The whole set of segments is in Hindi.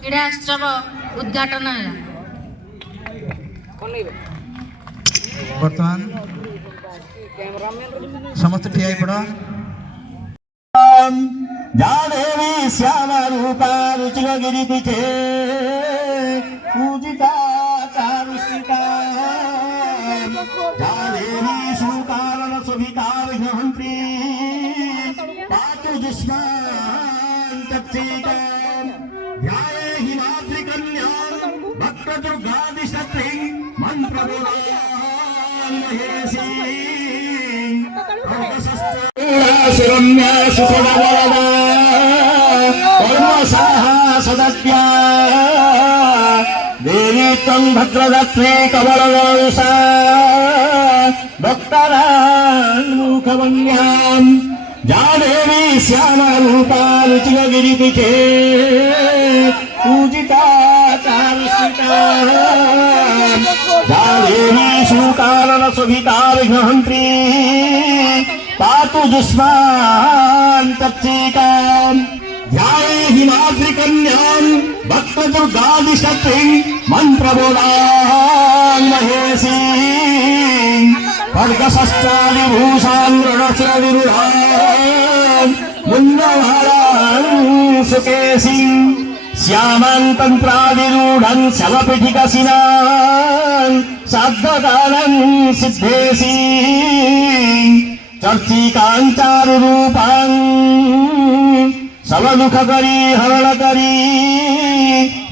क्रीड़ा उत्सव उद्घाटन बर्तमान समस्त ठिया पड़ जादेवी श्याम रूपा रुचिर गिरिपीठे पूजिता चारुस्मिता जादेवी सुकारण शोभिता विघ्नहन्त्री पातु जुष्मान् तच्चैतां ध्याये हिमाद्रिकन्यां भक्तदुर्गादिशत्रीं मन्त्रबोधान् महेशीं शरण्या सुखदवरदा कर्मसाहा सदत्या देवी त्वं भद्रदात्री कमललोसा भक्तानां जादेवी श्यामरूपा रुचिरगिरिपीठे पूजिता चारुस्मिता जादेवी सुकारणशोभिता विघ्नहन्त्री पातु जुष्मान् तच्चैतां ध्याये हिमाद्रिकन्यां भक्तदुर्गादिशत्रीं मन्त्रबोधान् महेशीं खड्गशस्त्रादिभूषान् रणशिरविरुधान् मुण्डमालान् सुकेशीं श्यामान् तन्त्रादिरूढान् शवपीठिकशिलान् साध्वकालान् सिद्धेशीं चर्चिकांचारूपां सबदुःखकरी हरणकरी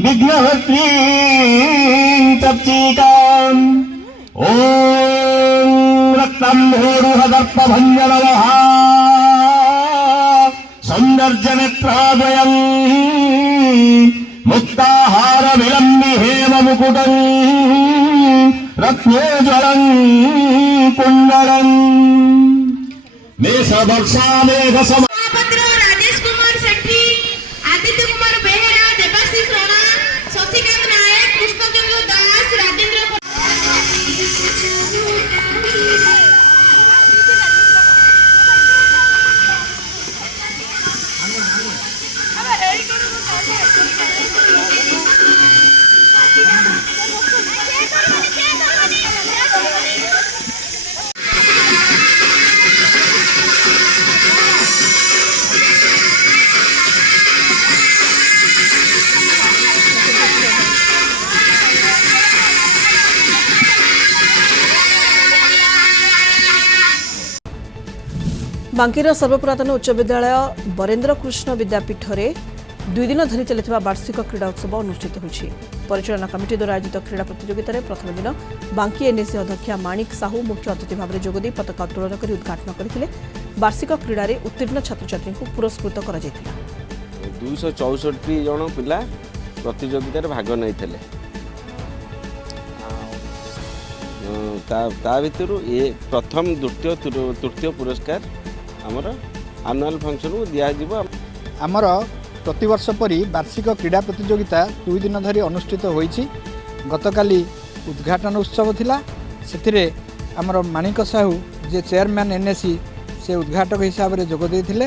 विघ्नहर्त्रीं चर्चिकाम् ॐ रक्तम्भोरुहदर्पभञ्जनमः सौन्दर्यनेत्राद्वयम् मुक्ताहारविलम्बि हेममुकुटम् रत्नोज्ज्वलम् कुण्डलम् मेष वर्षा मेघ महापात्र राजेश कुमार सेठी आदित्य कुमार बेहेरा देवाशीष राणा शशिकांत नायक कृष्णचंद्र दास राजेंद्र बांकीर सर्वपुरातन उच्च विद्यालय बरेन्द्र कृष्ण विद्यापीठ में 2 दिन धरी चलता वार्षिक क्रीड़ा उत्सव अनुष्ठित होछि। परिचालना कमिटी द्वारा आयोजित क्रीड़ा प्रतियोगिता प्रथम दिन बांकी एनएसी अध्यक्षा माणिक साहू मुख्य अतिथि भाव में जोगदी पताका उत्तोलन कर उद्घाटन करते। वार्षिक क्रीड़ा उत्तीर्ण छात्र छात्री को पुरस्कृत कर 264 जन पिला प्रतियोगिता भाग नहीं भितर ये प्रथम द्वितीय तृतीय पुरस्कार आमर आनुआल फंक्शन को दिज्व आमर प्रतिवर्ष परी वार्षिक क्रीड़ा प्रतियोगिता 2 दिन धरी अनुष्ठित होईछि। गतकाली उद्घाटन उत्सव थिला सेथिरे आमर माणिक साहू जे चेयरमैन एनएसी से उद्घाटक हिसाब से जोग देइथिले।